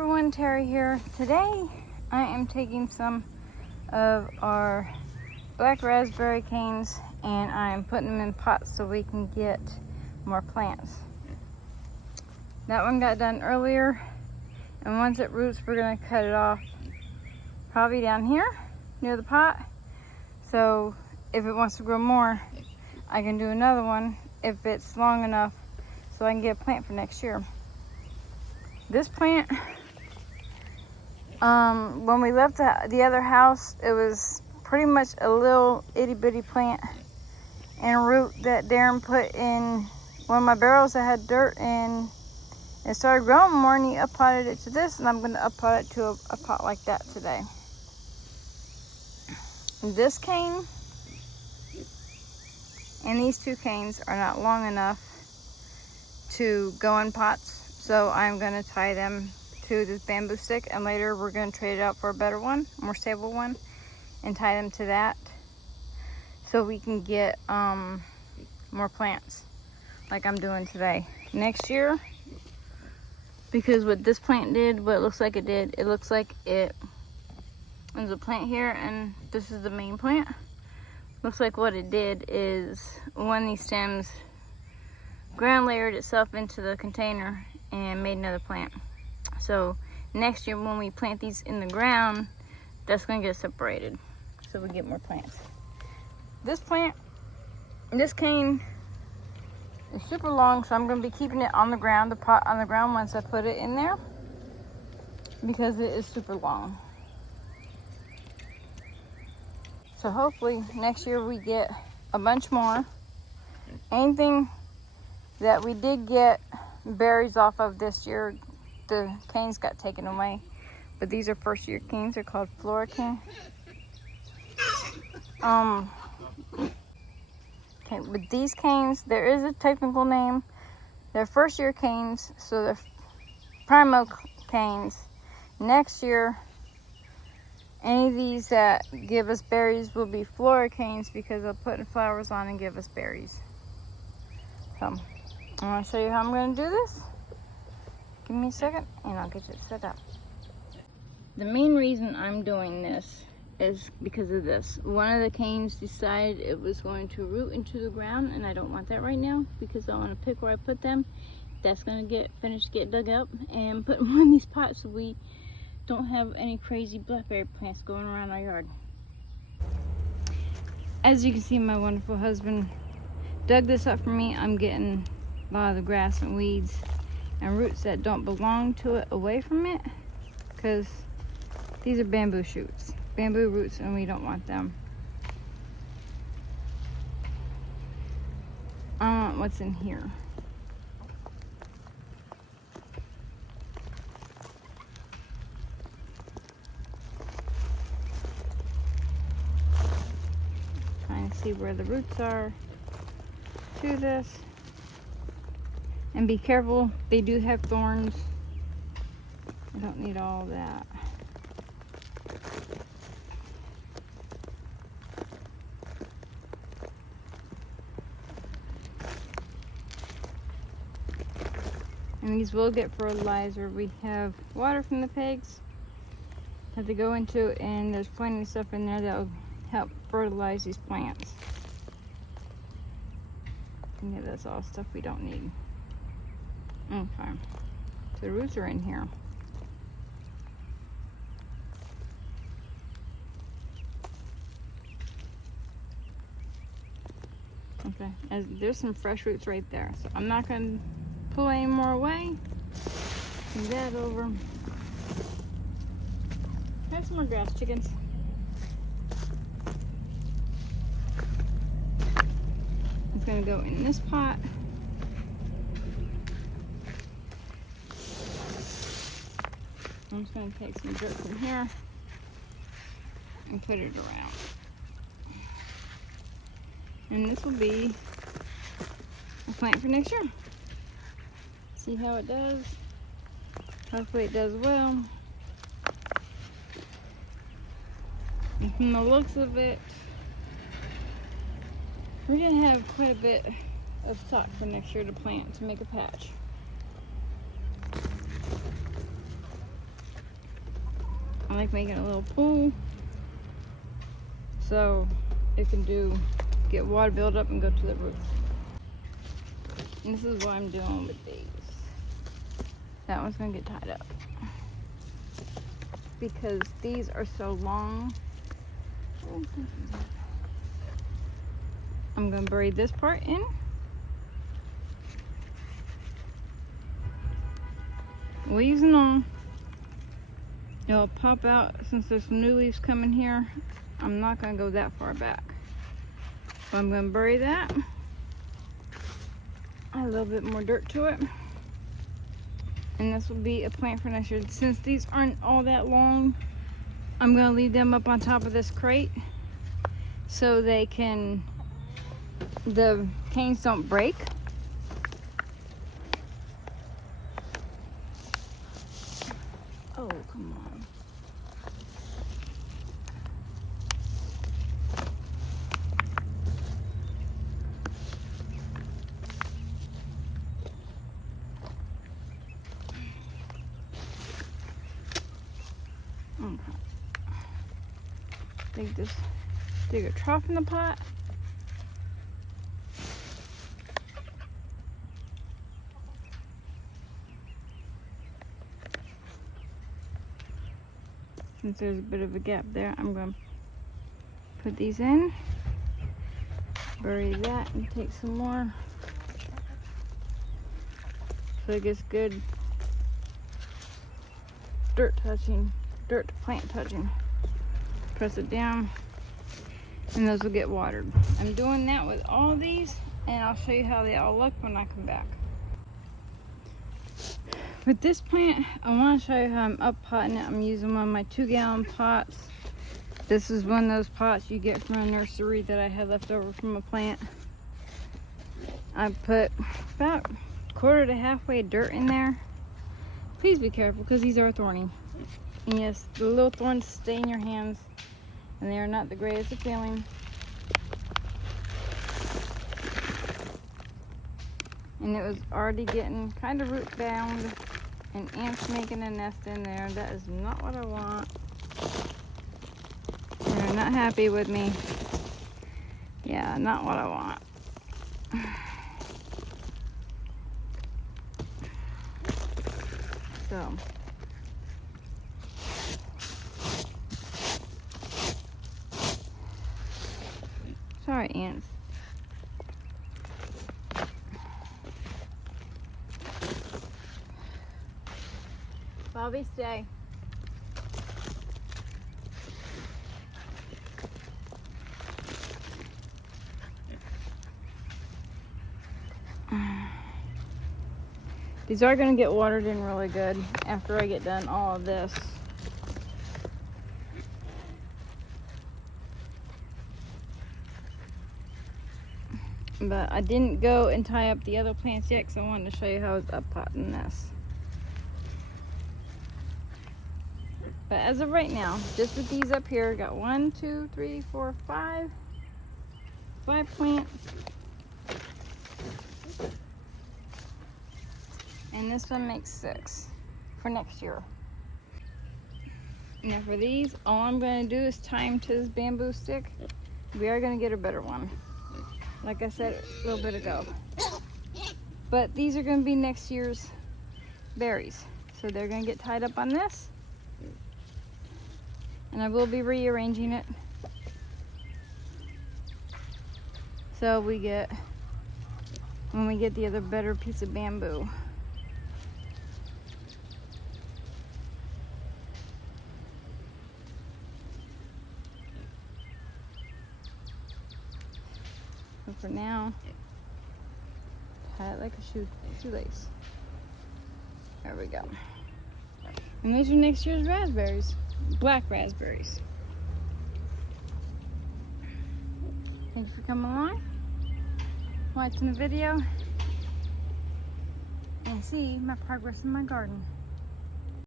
everyone, Terry here. Today I am taking some of our black raspberry canes and I'm putting them in pots so we can get more plants. That one got done earlier, and once it roots we're going to cut it off probably down here near the pot. So if it wants to grow more, I can do another one if it's long enough so I can get a plant for next year. This plant, when we left the other house, it was pretty much a little itty bitty plant and a root that Darren put in one of my barrels that had dirt, and it started growing more, and he uppotted it to this, and I'm going to uppot it to a pot like that today. This cane and these two canes are not long enough to go in pots. So I'm going to tie them to this bamboo stick, and later we're going to trade it out for a better one, more stable one, and tie them to that so we can get more plants like I'm doing today. Next year, because what this plant did, what it looks like it did, it looks like there's a plant here and this is the main plant. Looks like what it did is one of these stems ground layered itself into the container and made another plant. So next year when we plant these in the ground, that's going to get separated so we get more plants. This plant, this cane is super long, so I'm going to be keeping it on the ground, the pot on the ground once I put it in there, because it is super long. So hopefully next year we get a bunch more. Anything that we did get berries off of this year, the canes got taken away, but these are first year canes. They're called flora cane. Okay, with these canes there is a technical name. They're first year canes, so they're primo canes. Next year any of these that give us berries will be flora canes, because they'll put flowers on and give us berries. So I want to show you how I'm going to do this. Give me a second and I'll get it set up. The main reason I'm doing this is because of this. One of the canes decided it was going to root into the ground, and I don't want that right now because I want to pick where I put them. That's going to get dug up and put them in these pots so we don't have any crazy blackberry plants going around our yard. As you can see, my wonderful husband dug this up for me. I'm getting a lot of the grass and weeds and roots that don't belong to it away from it, because these are bamboo shoots, bamboo roots, and we don't want them. I want what's in here. Trying to see where the roots are to this. And be careful, they do have thorns. I don't need all that. And these will get fertilizer. We have water from the pigs that they go into, and there's plenty of stuff in there that will help fertilize these plants. Yeah, that's all stuff we don't need. Okay, so the roots are in here. Okay, there's some fresh roots right there, so I'm not going to pull any more away. Move that over. Have some more grass chickens. It's going to go in this pot. I'm just going to take some dirt from here and put it around. And this will be a plant for next year. See how it does. Hopefully it does well. And from the looks of it, we're going to have quite a bit of stock for next year to plant to make a patch. I like making a little pool so it can get water build up and go to the roof. And this is what I'm doing with these. That one's gonna get tied up because these are so long. I'm gonna bury this part in. Leaves and all. It'll pop out since there's some new leaves coming here. I'm not gonna go that far back. So I'm gonna bury that. Add a little bit more dirt to it. And this will be a plant for next year. Since these aren't all that long, I'm gonna leave them up on top of this crate so the canes don't break. Oh, come on. Just dig a trough in the pot. Since there's a bit of a gap there, I'm going to put these in, bury that, and take some more so it gets good dirt to plant touching. Press it down and those will get watered. I'm doing that with all these and I'll show you how they all look when I come back. With this plant, I want to show you how I'm up potting it. I'm using one of my 2-gallon pots. This is one of those pots you get from a nursery that I had left over from a plant. I put about 1/4 to halfway dirt in there. Please be careful because these are thorny. And yes, the little thorns stay in your hands and they are not the greatest of feeling. And it was already getting kind of root bound and ants making a nest in there. That is not what I want. They're not happy with me. Yeah, not what I want. So sorry, ants. Bobby, stay. These are going to get watered in really good after I get done all of this. But I didn't go and tie up the other plants yet because I wanted to show you how I was up potting this. But as of right now, just with these up here, got 1, 2, 3, 4, 5 plants. And this one makes 6 for next year. Now for these, all I'm going to do is tie them to this bamboo stick. We are going to get a better one, like I said a little bit ago. But these are going to be next year's berries. So they're going to get tied up on this. And I will be rearranging it so when we get the other better piece of bamboo. So for now, tie it like a shoelace. There we go. And these are next year's raspberries. Black raspberries. Thanks for coming along, watching the video, and see my progress in my garden.